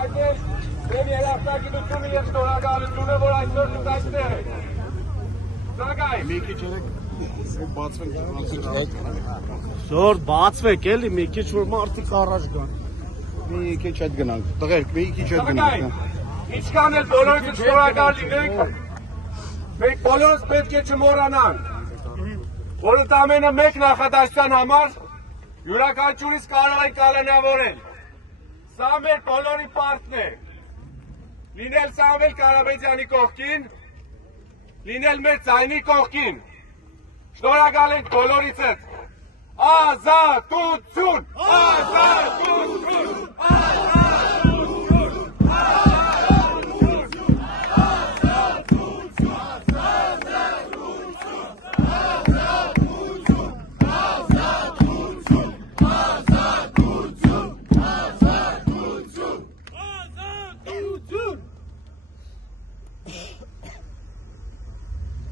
Այդ է դեմ երախտագիտությունը և շնորհակալությունը, որ այսօր դուք այստեղ եք։ Սակայն մի քիչ երեք բացվենք Զոր բացվեք էլի, մի քիչ որ մարդիկ առաջ գան։ մի քիչ հետ գնանք, տղերք, մի քիչ հետ Սակայն գնանք։ ինչքան էլ բոլորից շնորհակալ լինենք, մենք բոլորս պետք է չմոռանանք, որ ընդամենը մեկ նախադասության համար յուրաքանչյուրից կարող ենք կալանավորել։ Սա մեր բոլորի պարտն է։ Լինել Սամվել Կարապետյանի կողքին, լինել մեր ձայնի կողքին։ Շնորհակալ ենք բոլորից հետ։ Ազատություն! Ազատություն!